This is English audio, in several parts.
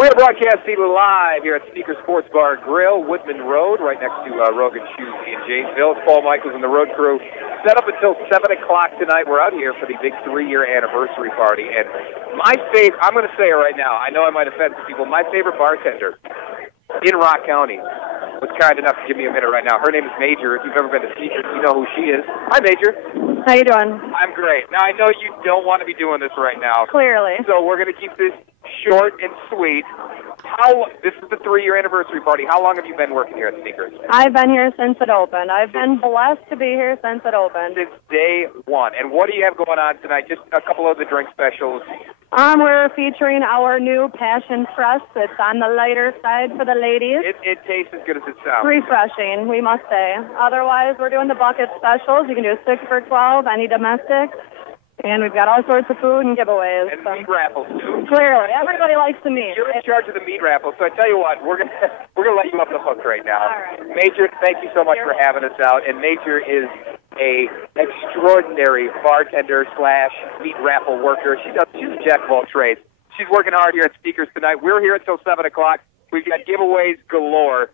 We're broadcasting live here at Sneaker Sports Bar and Grill, Woodman Road, right next to Rogan Shoes in Janesville. It's Paul Michaels and the road crew. Set up until 7 o'clock tonight. We're out here for the big 3-year anniversary party. And my favorite, I'm going to say it right now, I know I might offend some people, my favorite bartender in Rock County was kind enough to give me a minute right now. Her name is Major. If you've ever been to Sneakers, you know who she is. Hi, Major. How you doing? I'm great. Now, I know you don't want to be doing this right now. Clearly. So we're going to keep this short and sweet. This is the 3-year anniversary party. How long have you been working here at Sneakers? I've been here since it opened. I've been blessed to be here since it opened. Since day one. And what do you have going on tonight? Just a couple of the drink specials. We're featuring our new Passion Press. It's on the lighter side for the ladies. It tastes as good as it sounds. Refreshing, we must say. Otherwise, we're doing the bucket specials. You can do 6 for $12, any domestic. And we've got all sorts of food and giveaways. And meat raffles, too. Clearly. Everybody likes the meat. You're in charge of the meat raffle, so I tell you what, we're gonna let you off the hook right now. All right. Major, thank you so much for having us out. And Major is a extraordinary bartender / meat raffle worker. She's a jack of all trades. She's working hard here at Sneakers tonight. We're here until 7 o'clock. We've got giveaways galore,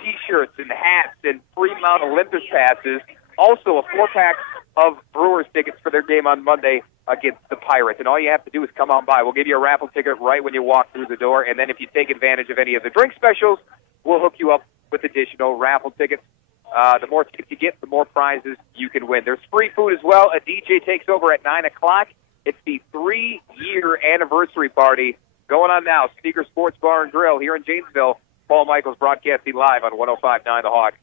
T-shirts and hats and Fremont Olympus passes. Also, a 4-pack of Brewers tickets for their game on Monday against the Pirates. And all you have to do is come on by. We'll give you a raffle ticket right when you walk through the door. And then if you take advantage of any of the drink specials, we'll hook you up with additional raffle tickets. The more tickets you get, the more prizes you can win. There's free food as well. A DJ takes over at 9 o'clock. It's the 3-year anniversary party going on now. Sneaker Sports Bar and Grill here in Janesville. Paul Michaels broadcasting live on 105.9 The Hawk.